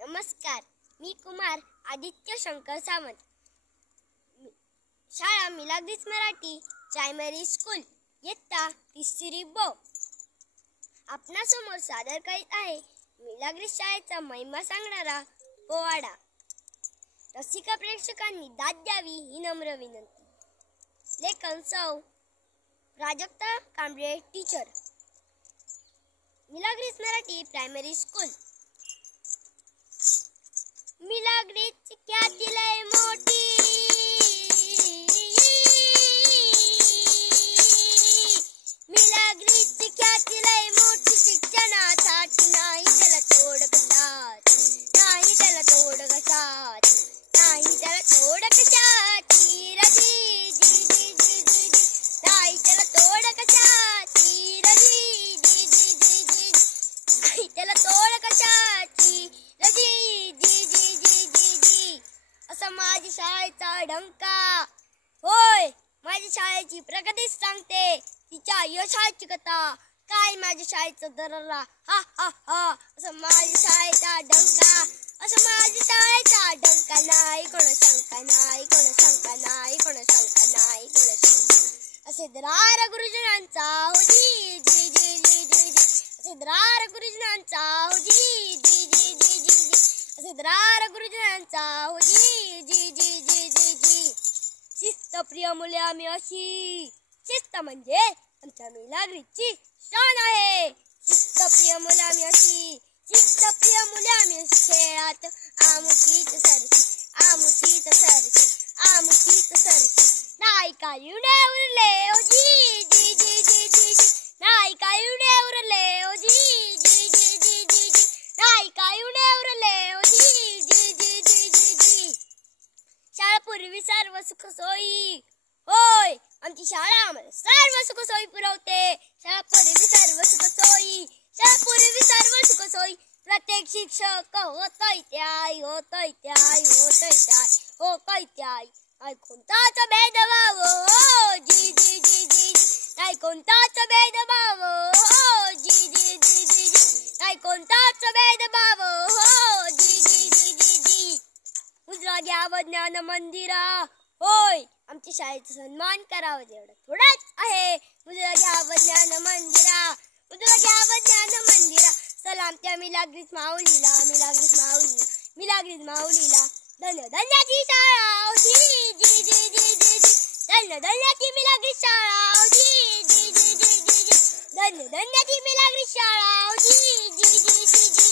नमस्कार, मी कुमार आदित्य शंकर सावंत. शाळा मिलाग्रीज Marathi primary school इयत्ता तिसरी ब. आपणासमोर सादर करीत आहे मिलाग्रीज शाळेचा महिमा सांगणारा पोवाडा. रसिका प्रेक्षकांनी दाद द्यावी ही नम्र विनंती. लेखन सौ Prajakta Kamble teacher, Milagres Marathi primary school. Milagres ख्याती लय मोठी, मिलाग्रीज ख्याती लय मोठी. शिक्षणासाठी नाही त्याला तोड कशात, नाही त्याला तोड कशात, नाही त्याला तोड कशाची रजी जी जी जी जी जी, नाही त्याला तोड कशाची रजी जी जी जी जी जी, नाही त्याला तोड कशाची रजी जी जी जी जी जी. असा माझी शाळेचा डंका, होय माझ्या शाळेची प्रगती सांगते, तिच्या यशाची कथा. काय माझ्या शाळेचा दरारा, हा हा हा. असं माझ्या शाळेचा डंका, असं माझ्या शाळेचा डंका. नाही कोण शंका, नाही कोण शंका, नाही कोण शंका, नाही कोण शंका. असे दरार गुरुजनांचा हो जी जी जी जी जी जी, असे दरार गुरुजनांचा हो जी जी जी जी जी जी, असे दरार गुरुजनांचा हो जी जी जी जी जी जी. शिस्त प्रिय मुले आम्ही अशी, शिस्त म्हणजे आमच्या मिलाग्रीजची शान आहे. शिस्त प्रिय मुले आम्ही अशी, शिस्त प्रिय मुले आम्ही अशी. खेळात आमुचीच सरशी, आमुचीच सरशी, आमुचीच सरशी. नाही काय उडे उरले ओ जी जी जी जी जी जी, नाही काय उडे उरले ओ जी जी जी जी जी जी, नाही काय उडे उरले ओ जी जी जी जी जी जी. शाळा पूर्वी सर्व सुख सोयी, होय आमची शाळा आम्हाला सर्व सुख सोयी पुरवते. शाळा पूर्वी सर्व सुख सोयी, शाळा पूर्वी सर्व सुख सोयी. प्रत्येक शिक्षक होतय त्याई, होतय त्याई, होतय त्याई, होतय त्याई. नाही कोणताच भेदभाव हो जी जी जी जी जी, नाही कोणताच भेदभाव हो जी जी जी जी जी, नाही कोणताच भेदभाव हो जी जी जी जी जी. मुद्रा घ्यावं ज्ञान मंदिरा, होय आमच्या शाळेचा सन्मान करावा जेवढा थोडाच आहे. मुद्रा घ्यावं ज्ञान मंदिरा, मुद्रा घ्यावं ज्ञान मंदिरा. सलाम त्या मिलाग्रीज माऊलीला, मिलाग्रीज माऊलीला, मिलाग्रीज माऊलीला. धन्य धन्याची शाळा जी जी जी जी जी जी, धन्य धन्याची मिलाग्रीज शाळा जी जी जी जी जी जी, धन्य धन्याची मिलाग्रीज शाळा जी जी जी जी जी.